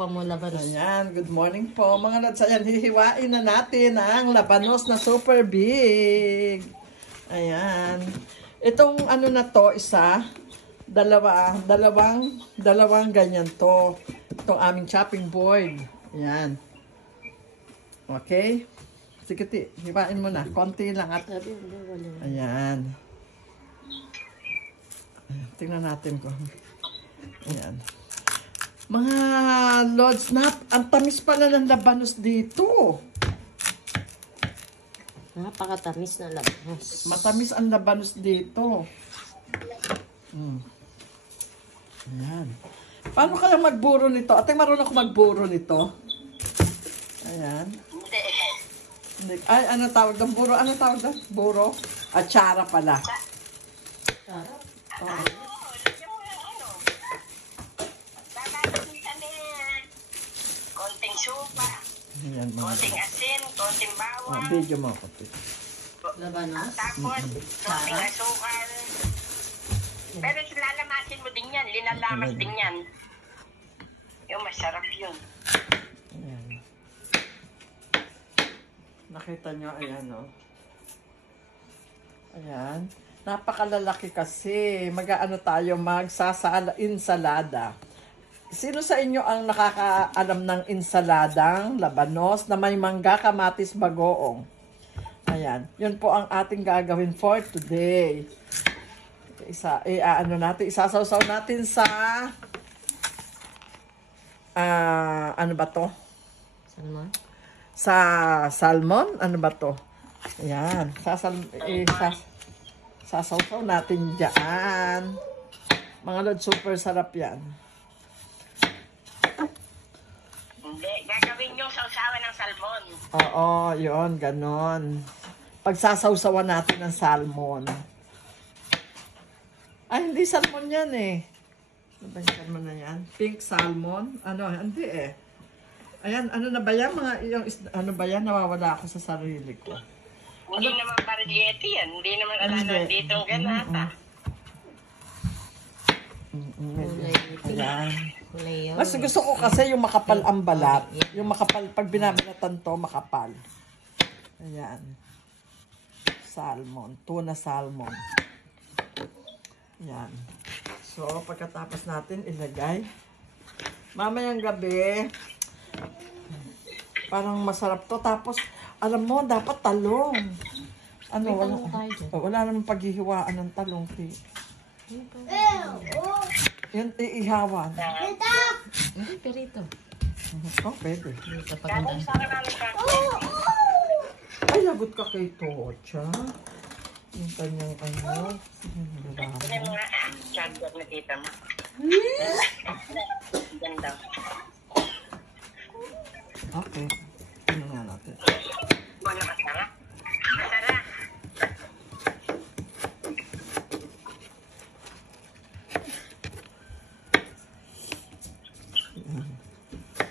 pa mo labanos. Ayan, good morning po mga lods. Ayan, hihiwain na natin ang labanos na super big. Ayan. Itong ano na to, dalawang ganyan to. Itong aming chopping board. Ayan. Okay. Sige, hiwain mo na. Konti lang at... Ayan. Tingnan natin ko. Ayan. Mga lods, ang tamis pala ng labanos dito. Napakatamis na labanos. Matamis ang labanos dito. Ayan. Paano kaya magburo nito? Ate, marunong ako magburo nito. Ayan. Ay, ano tawag doon? Buro? Ano tawag doon? Buro? Atsara pala. Sarap. Oh. Konting supa, Ayan, mga. konting asin, konting bawang, Video mo ako. Labanos. tapos konting asukal. Pero lalamasin mo din yan, linalamas din yan. Yung masarap yun. Ayan. Nakita nyo, ayan o. Ayan. Napakalalaki kasi. Mag-ano tayo, magsasala-insalada. Sino sa inyo ang nakakaalam ng insaladang labanos na may mangga, kamatis, bagoong? Ayan. Yun po ang ating gagawin for today. Isasawsaw natin sa ano ba to? Salmon? Sa salmon? Ano ba to? Ayan. Sasawsaw natin dyan. Mga lord, super sarap yan. Hindi, gagawin yung sausawan ng salmon. Oo, yun, ganon. Pagsasawsawan natin ng salmon. Ay, hindi salmon yan eh. Ano ba yung salmon na yan? Pink salmon? Ano, hindi eh. Ayan, ano na ba yan? Ano ba yan? Nawawala ako sa sarili ko. Hindi naman variety yan. Hindi naman alam dito ang ganata. Ayan. Kulay yun. Mas gusto ko kasi yung makapal ang balat. Yung makapal, pag binabalatan to, makapal. Ayan. Salmon. Tuna salmon. Ayan. So, pagkatapos natin ilagay. Mamayang gabi, parang masarap to. Tapos, alam mo, dapat talong. Ano, wala namang paghihiwaan ng talong. Yan, iihawan. Hindi, perito. Oh, pwede. Dito paganda. Ay, lagot ka kay Tocha. Yung kanyang ano. Ano yung mga charger na kita mo? Ganda. Okay. Ano nga natin? Wala masarap. Masarap.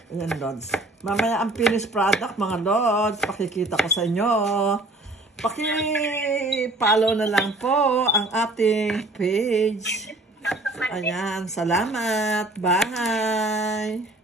Ayan, Lods. Mamaya ang finished product, mga Lods. Pakikita ko sa inyo. Paki-follow na lang po ang ating page. Ayan, salamat. Bye!